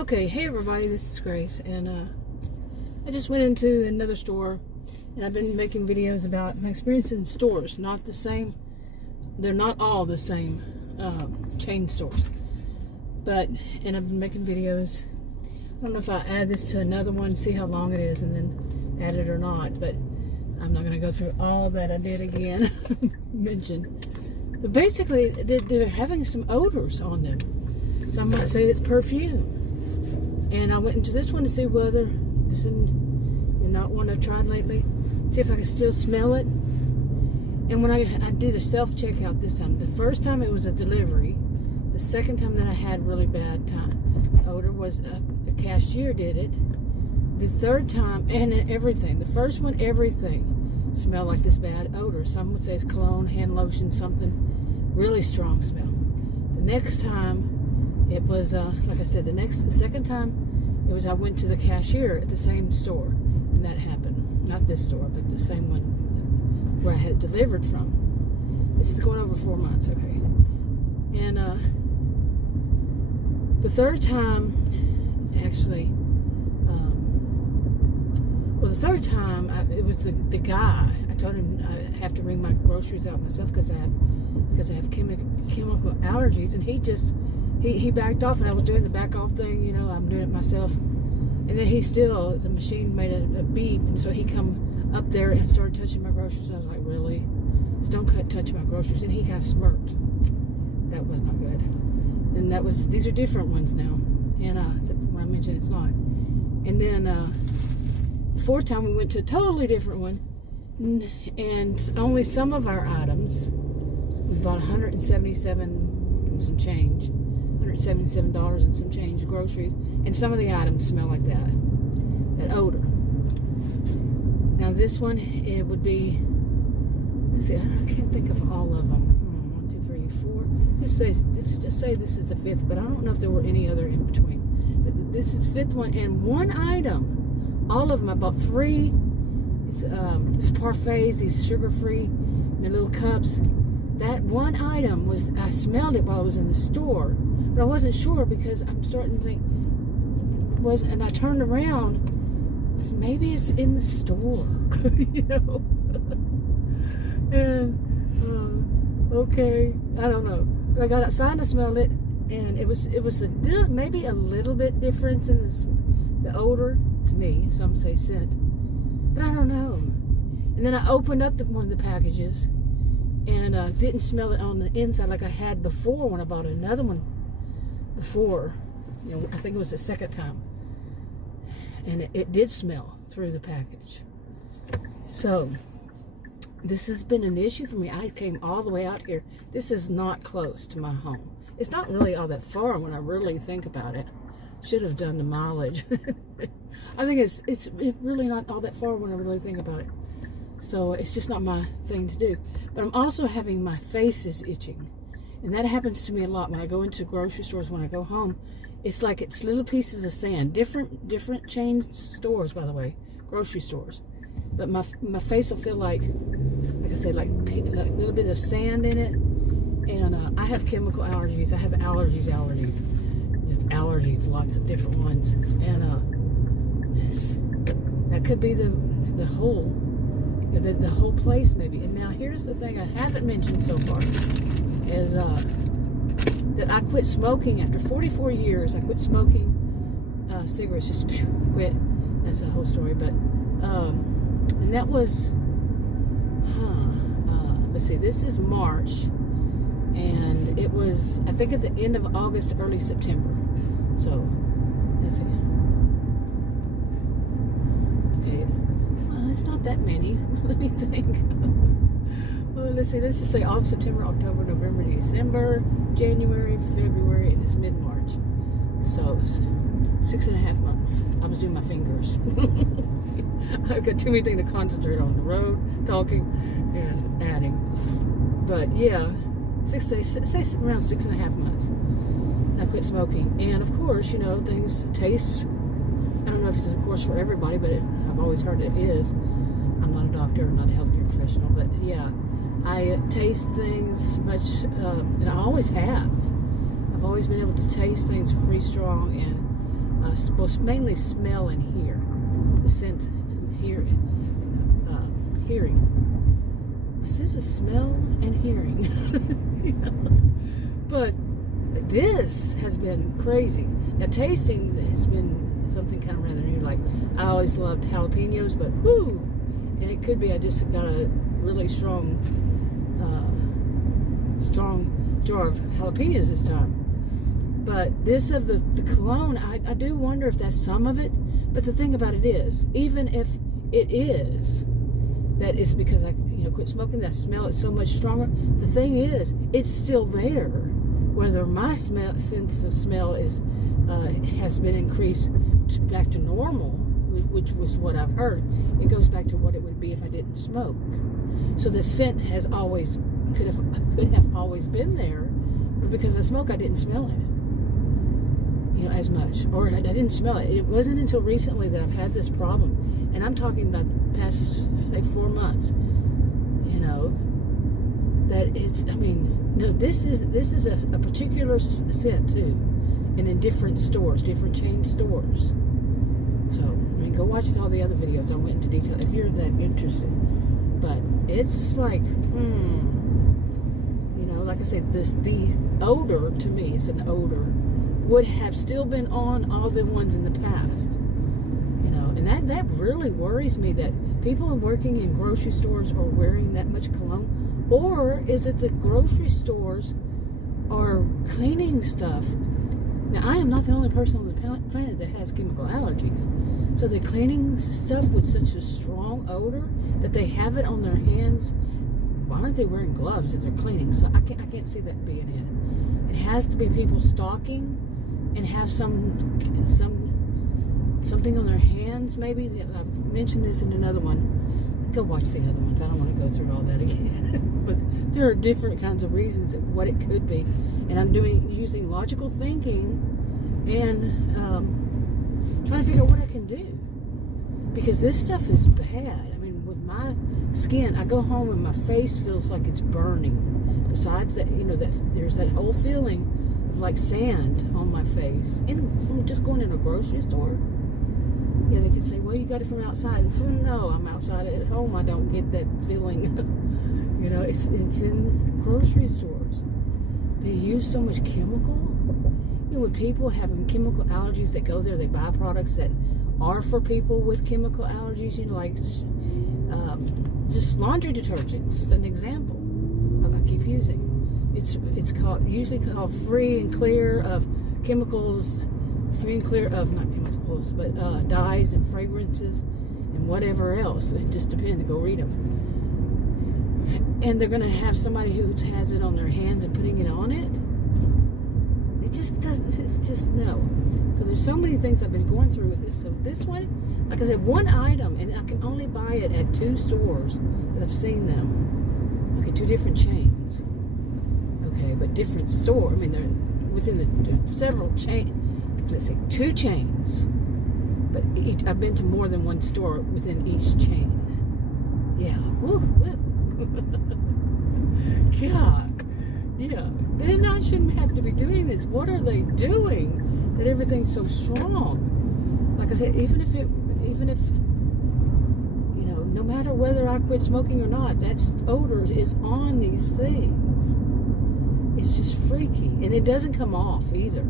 Okay, hey everybody, this is Grace, and I just went into another store, and I've been making videos about my experience in stores. Not the same, they're not all the same chain stores, and I've been making videos. I don't know if I add this to another one, see how long it is, and then add it or not, but I'm not going to go through all that I did again, mention. But basically, they're having some odors on them. Some might say it's perfume. And I went into this one to see whether this is not one I've tried lately. See if I can still smell it. And when I did a self-checkout this time. The first time it was a delivery. The second time that I had really bad odor was a cashier did it. The third time, and everything. The first one, everything smelled like this bad odor. Some would say it's cologne, hand lotion, something really strong smell. The next time, it was, like I said, the second time, it was I went to the cashier at the same store, and that happened. Not this store, but the same one where I had it delivered from. This is going over 4 months, okay. And the third time, actually, the third time, it was the guy. I told him I have to bring my groceries out myself because I have chemical allergies, and he backed off, and I was doing the back off thing, you know, I'm doing it myself. And then the machine made a beep, and so he come up there and started touching my groceries. I was like, really? Just don't touch my groceries. And he kind of smirked. That was not good. And these are different ones now. And when I mentioned it's not. And then the fourth time we went to a totally different one, and only some of our items, we bought $177 and some change. $177 and some change groceries, and some of the items smell like that odor. Now this one, it would be, let's see, I can't think of all of them. 1, 2, 3, 4. Just say this is the fifth, but I don't know if there were any other in between. But this is the fifth one, and one item, all of them, I bought 3. It's parfaits, these sugar-free, the little cups. That one item I smelled it while I was in the store, but I wasn't sure because I'm starting to think, and I turned around, I said, maybe it's in the store, you know, and, okay, I don't know, but I got outside and I smelled it, and it was maybe a little bit difference in the odor, to me, some say scent, but I don't know. And then I opened up one of the packages, and didn't smell it on the inside like I had before when I bought another one before. You know, I think it was the second time, and it did smell through the package. So this has been an issue for me. I came all the way out here. This is not close to my home. It's not really all that far when I really think about it. Should have done the mileage. I think it's really not all that far when I really think about it. So it's just not my thing to do. But I'm also having my face is itching. And that happens to me a lot when I go into grocery stores. When I go home, it's like it's little pieces of sand. Different chain stores, by the way, grocery stores. But my face will feel like I said, like a little bit of sand in it. And I have chemical allergies. I have allergies. Just allergies, lots of different ones. And that could be the whole place maybe. And now here's the thing I haven't mentioned so far is that I quit smoking after 44 years. I quit smoking cigarettes, just quit. That's a whole story. But and that was let's see, this is March, and it was, I think, at the end of August, early September. So let's see. Okay, it's not that many. Let me think. Well, let's see. Let's just say August, September, October, November, December, January, February, and it's mid-March. So 6.5 months. I was doing my fingers. I've got too many things to concentrate on the road, talking, and adding. But yeah, say around 6.5 months. I quit smoking, and of course, you know, things taste. I don't know if it's of course for everybody, but I've always heard it is. I'm not a doctor, I'm not a healthcare professional, but yeah, I taste things much, and I always have. I've always been able to taste things pretty strong, and mainly smell and hear. The sense and hearing. A sense of smell and hearing. You know? But this has been crazy. Now, tasting has been something kind of rather new. Like, I always loved jalapenos, but whoo! And it could be I just got a really strong jar of jalapenos this time. But this of the cologne, I do wonder if that's some of it. But the thing about it is, even if it is, that it's because I quit smoking, that smell is so much stronger. The thing is, it's still there. Whether my sense of smell is has been increased back to normal, which was what I've heard, it goes back to what it would be if I didn't smoke. So the scent has always could have always been there, but because I smoke, I didn't smell it, as much, or I didn't smell it. It wasn't until recently that I've had this problem, and I'm talking about past, say, 4 months. That it's. No, this is a particular scent too, and in different stores, different chain stores. So go watch all the other videos. I went into detail if you're that interested. But it's like, like I said, the odor to me, it's an odor, would have still been on all the ones in the past. And that really worries me, that people working in grocery stores are wearing that much cologne. Or is it the grocery stores are cleaning stuff? Now, I am not the only person on the planet that has chemical allergies. So they're cleaning stuff with such a strong odor that they have it on their hands. Why aren't they wearing gloves if they're cleaning? So I can't see that being it. It has to be people stalking and have something on their hands, maybe. I've mentioned this in another one. Go watch the other ones. I don't want to go through all that again. But there are different kinds of reasons of what it could be. And I'm using logical thinking and trying to figure out what I can do. Because this stuff is bad. With my skin, I go home and my face feels like it's burning. Besides that, that there's that whole feeling of like sand on my face. And from just going in a grocery store. Yeah, they can say, well, you got it from outside. No, I'm outside at home. I don't get that feeling. It's in grocery stores. They use so much chemical. With people having chemical allergies that go there, they buy products that are for people with chemical allergies. Like just laundry detergents, an example I keep using. It's usually called free and clear of chemicals. Free and clear of, not chemicals, but dyes and fragrances and whatever else. It just depends. Go read them. And they're going to have somebody who has it on their hands and putting it on it. It just doesn't. It's just no. So there's so many things I've been going through with this. So this one, like I said, one item, and I can only buy it at 2 stores that I've seen them. Okay, 2 different chains. Okay, but different store. They're within the several chains. Let's say 2 chains, but I've been to more than 1 store within each chain. Yeah, woo. God, yeah. Then I shouldn't have to be doing this. What are they doing that everything's so strong? Like I said, even if no matter whether I quit smoking or not, that odor is on these things. It's just freaky, and it doesn't come off either.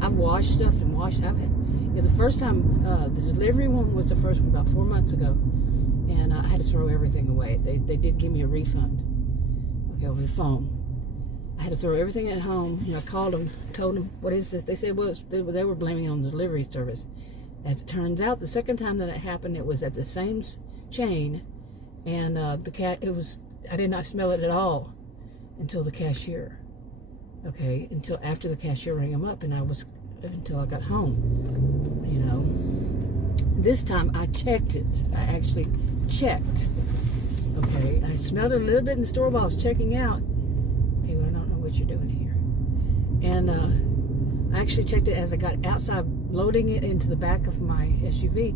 I've washed stuff and washed. I've had, the first time the delivery one was the first one about 4 months ago, and I had to throw everything away. They did give me a refund, over the phone. I had to throw everything at home. I called them, told them, what is this? They said, well, they were blaming it on the delivery service. As it turns out, the second time that it happened, it was at the same chain, and I did not smell it at all until the cashier. Okay, until after the cashier rang him up, and until I got home. This time I checked it. I actually checked. Okay, I smelled it a little bit in the store while I was checking out. Okay, well, I don't know what you're doing here. And I actually checked it as I got outside, loading it into the back of my SUV.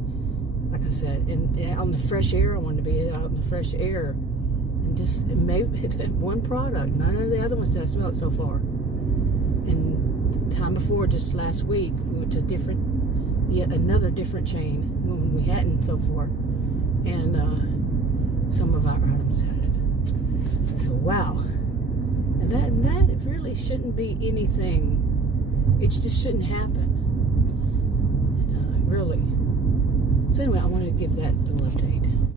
Like I said, and on the fresh air, I wanted to be out in the fresh air. And just maybe one product. None of the other ones that I smelled so far. And the time before, just last week, we went to a different yet another different chain when we hadn't so far. And some of our items had it. So wow. And that really shouldn't be anything. It just shouldn't happen. Really. So anyway, I wanted to give that little update.